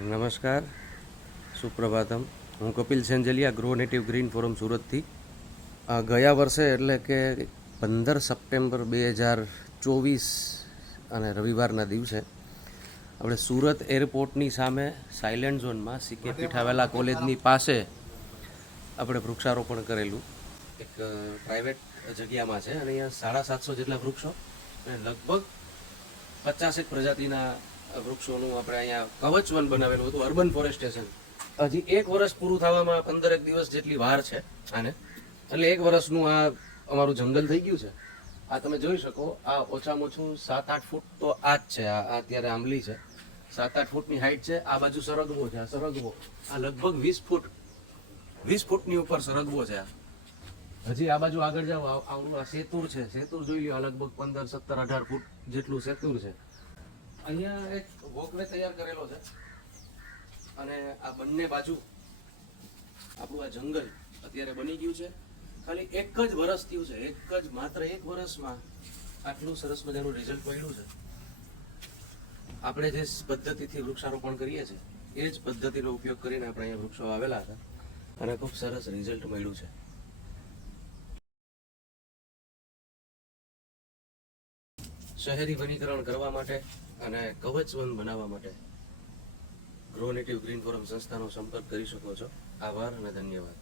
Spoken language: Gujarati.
નમસ્કાર, સુપ્રભાતમ. હું Kapil Senjaliya, grow native green forum સુરતથી. ગયા વર્ષે એટલે કે 15 સપ્ટેમ્બર 2024 અને રવિવારના દિવસે આપણે સુરત એરપોર્ટની સામે સાયલેન્ટ ઝોનમાં સીકે પીઠાવેલા કોલેજની પાસે આપણે વૃક્ષારોપણ કરેલું એક પ્રાઇવેટ જગ્યામાં છે અને અહીંયા 750 જેટલા વૃક્ષો અને લગભગ 50 પ્રજાતિના વૃક્ષોનું આપણે અહીંયા કવચવન બનાવેલું હતું, અર્બન ફોરેસ્ટેશન. હજી 1 વર્ષ પૂરું થવામાં 15 દિવસ જેટલી વાર છે આને, એટલે 1 વર્ષનું આ અમારું જંગલ થઈ ગયું છે. આ તમે જોઈ શકો, આ ઓછામાં ઓછું 7-8 ફૂટ તો આ જ છે. આ અત્યારે આંબલી છે, 7-8 ફૂટની હાઈટ છે. આ બાજુ સરગવો છે, આ સરગવો આ લગભગ 20 ફૂટની ઉપર સરગવો છે. હજી આ બાજુ આગળ જાઓ, આવડું આ સેતુર છે, સેતુર જોઈ લો, આ લગભગ 15, 17, 18 ફૂટ જેટલું સેતુર છે. અહીંયા એક વોકવે તૈયાર કરેલો છે અને આ બંને બાજુ આપણું આ જંગલ અત્યારે બની ગયું છે. ખાલી 1 જ વર્ષ થયું છે, માત્ર 1 વર્ષમાં આટલું સરસ મજાનું રિઝલ્ટ મળ્યું છે. આપણે જે પદ્ધતિથી વૃક્ષારોપણ કરીએ છીએ એ જ પદ્ધતિનો ઉપયોગ કરીને આપણે અહીંયા વૃક્ષો આવેલા હતા અને ખૂબ સરસ રિઝલ્ટ મળ્યું છે. શહેરી વનીકરણ કરવા માટે અને કવચવન બનાવવા માટે ગ્રો નેટિવ ગ્રીન ફોરમ સંસ્થાનો સંપર્ક કરી શકો છો. આભાર અને ધન્યવાદ.